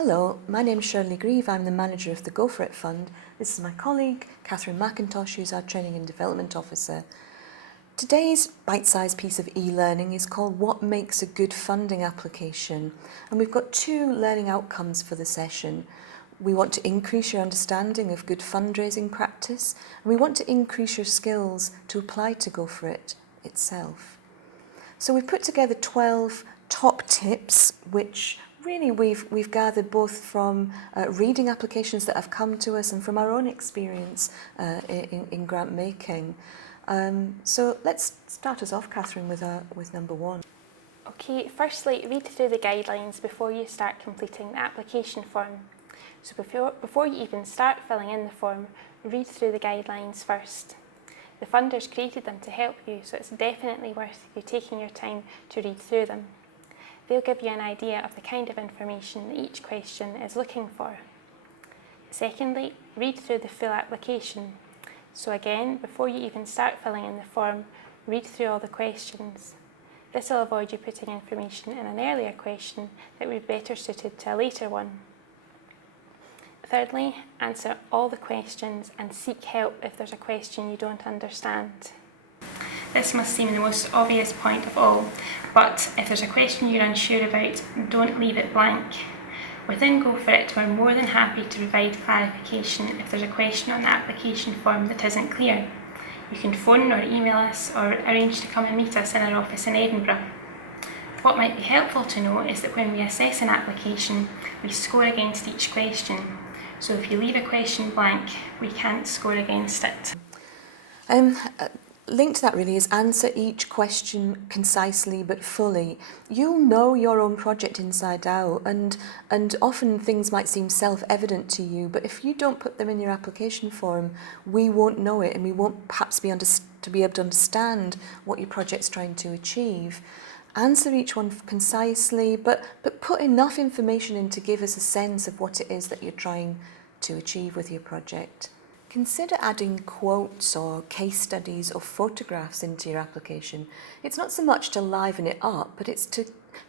Hello, my name is Shirley Grieve. I'm the manager of the Go For It Fund. This is my colleague, Catherine McIntosh, who's our Training and Development Officer. Today's bite-sized piece of e-learning is called What Makes a Good Funding Application? And we've got two learning outcomes for the session. We want to increase your understanding of good fundraising practice, and we want to increase your skills to apply to Go For It itself. So we've put together 12 top tips, which really we've gathered both from reading applications that have come to us and from our own experience in grant making. So let's start us off, Catherine, with number one. Okay, firstly, read through the guidelines before you start completing the application form. So before you even start filling in the form, read through the guidelines first. The funders created them to help you, so it's definitely worth you taking your time to read through them. They'll give you an idea of the kind of information that each question is looking for. Secondly, read through the full application. So again, before you even start filling in the form, read through all the questions. This will avoid you putting information in an earlier question that would be better suited to a later one. Thirdly, answer all the questions and seek help if there's a question you don't understand. This must seem the most obvious point of all, but if there's a question you're unsure about, don't leave it blank. Within Go For It, we're more than happy to provide clarification if there's a question on the application form that isn't clear. You can phone or email us or arrange to come and meet us in our office in Edinburgh. What might be helpful to know is that when we assess an application, we score against each question. So if you leave a question blank, we can't score against it. Linked to that really is answer each question concisely but fully. You'll know your own project inside out, and often things might seem self-evident to you, but if you don't put them in your application form, we won't know it, and we won't perhaps be able to understand what your project's trying to achieve. Answer each one concisely, but put enough information in to give us a sense of what it is that you're trying to achieve with your project. Consider adding quotes or case studies or photographs into your application. It's not so much to liven it up, but it's to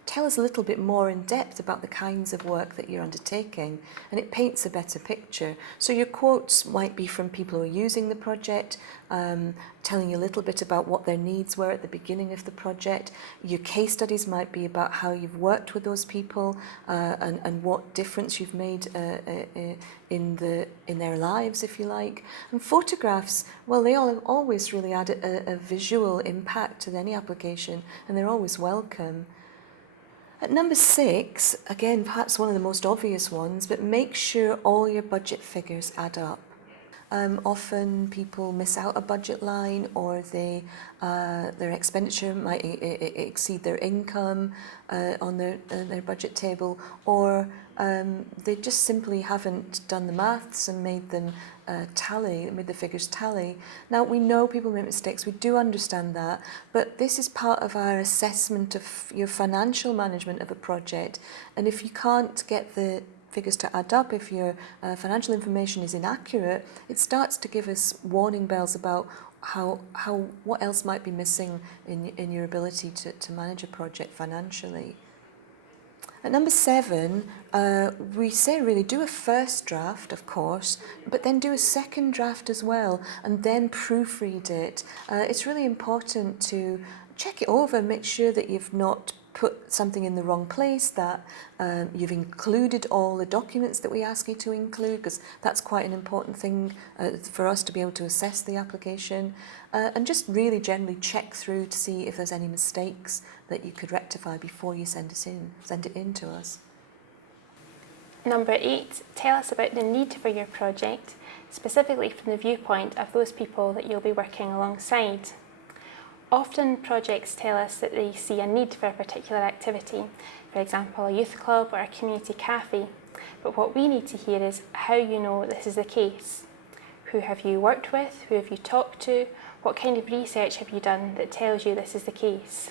tell us a little bit more in depth about the kinds of work that you're undertaking, and it paints a better picture. So your quotes might be from people who are using the project, telling you a little bit about what their needs were at the beginning of the project. Your case studies might be about how you've worked with those people and what difference you've made in their lives, if you like. And photographs, well, they always really add a visual impact to any application, and they're always welcome. At number 6, again, perhaps one of the most obvious ones, but make sure all your budget figures add up. Often people miss out a budget line, or their expenditure might exceed their income on their budget table, or they just simply haven't done the maths and made them made the figures tally. Now, we know people make mistakes, we do understand that, but this is part of our assessment of your financial management of a project, and if you can't get the figures to add up, if your financial information is inaccurate, it starts to give us warning bells about what else might be missing in your ability to manage a project financially. At number 7, we say really do a first draft, of course, but then do a second draft as well, and then proofread it. It's really important to check it over, make sure that you've not put something in the wrong place, that you've included all the documents that we ask you to include, because that's quite an important thing for us to be able to assess the application, and just really generally check through to see if there's any mistakes that you could rectify before you send it in to us. Number 8, tell us about the need for your project, specifically from the viewpoint of those people that you'll be working alongside. Often projects tell us that they see a need for a particular activity, for example a youth club or a community cafe, but what we need to hear is how you know this is the case. Who have you worked with? Who have you talked to? What kind of research have you done that tells you this is the case?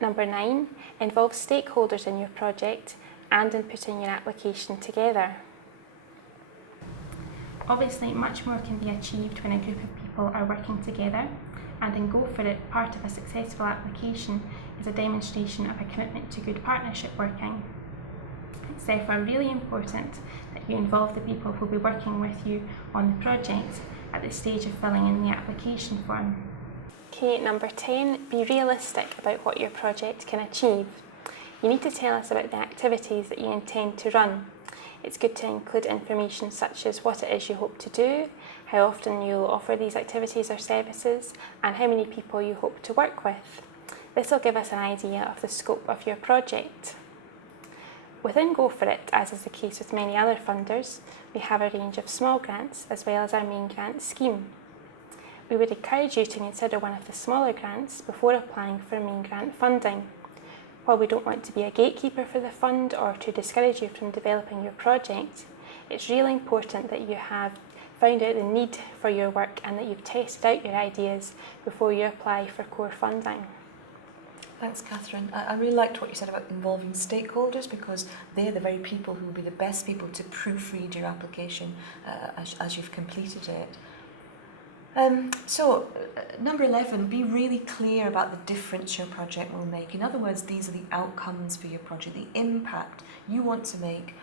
Number 9, involve stakeholders in your project and in putting your application together. Obviously, much more can be achieved when a group of people are working together, and in Go For It, part of a successful application is a demonstration of a commitment to good partnership working. It's therefore really important that you involve the people who will be working with you on the project at the stage of filling in the application form. Okay, number 10, be realistic about what your project can achieve. You need to tell us about the activities that you intend to run. It's good to include information such as what it is you hope to do, how often you'll offer these activities or services, and how many people you hope to work with. This will give us an idea of the scope of your project. Within Go For It, as is the case with many other funders, we have a range of small grants as well as our main grant scheme. We would encourage you to consider one of the smaller grants before applying for main grant funding. While we don't want to be a gatekeeper for the fund or to discourage you from developing your project, it's really important that you have found out the need for your work and that you've tested out your ideas before you apply for core funding. Thanks, Catherine. I really liked what you said about involving stakeholders, because they're the very people who will be the best people to proofread your application as you've completed it. Number 11, be really clear about the difference your project will make. In other words, these are the outcomes for your project, the impact you want to make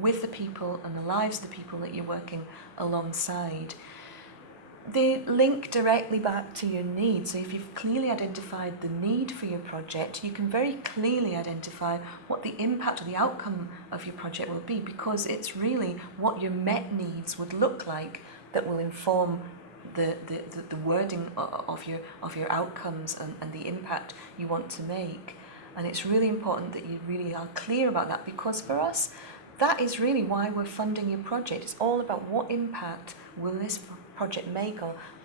with the people and the lives of the people that you're working alongside. They link directly back to your needs. So if you've clearly identified the need for your project, you can very clearly identify what the impact or the outcome of your project will be, because it's really what your met needs would look like that will inform the wording of your outcomes and the impact you want to make. And it's really important that you really are clear about that, because for us, that is really why we're funding your project. It's all about what impact will this project make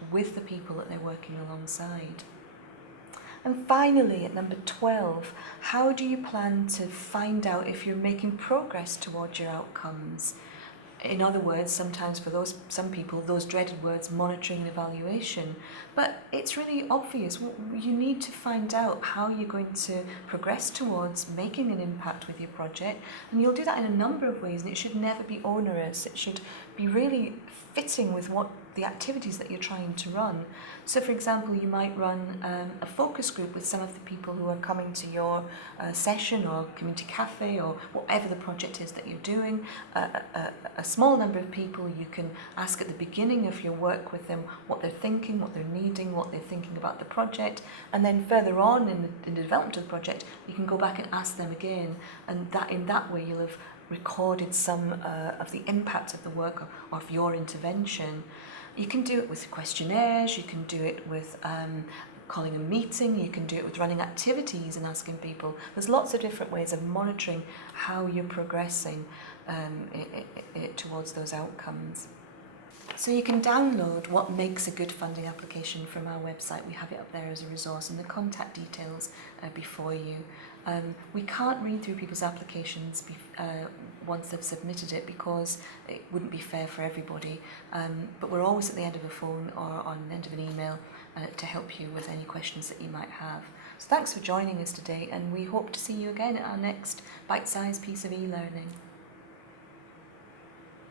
with the people that they're working alongside. And finally, at number 12, how do you plan to find out if you're making progress towards your outcomes? In other words, sometimes for some people, those dreaded words, monitoring and evaluation. But it's really obvious. You need to find out how you're going to progress towards making an impact with your project. And you'll do that in a number of ways, and it should never be onerous. It should be really fitting with what the activities that you're trying to run. So for example, you might run a focus group with some of the people who are coming to your session or community cafe or whatever the project is that you're doing. A small number of people you can ask at the beginning of your work with them what they're thinking, what they're needing, what they're thinking about the project, and then further on in the development of the project, you can go back and ask them again, and in that way you'll have recorded some of the impact of the work of your intervention. You can do it with questionnaires, you can do it with calling a meeting, you can do it with running activities and asking people. There's lots of different ways of monitoring how you're progressing towards those outcomes. So you can download what makes a good funding application from our website. We have it up there as a resource, and the contact details before you. We can't read through people's applications once they've submitted it, because it wouldn't be fair for everybody. But we're always at the end of a phone or on the end of an email to help you with any questions that you might have. So thanks for joining us today, and we hope to see you again at our next bite-sized piece of e-learning.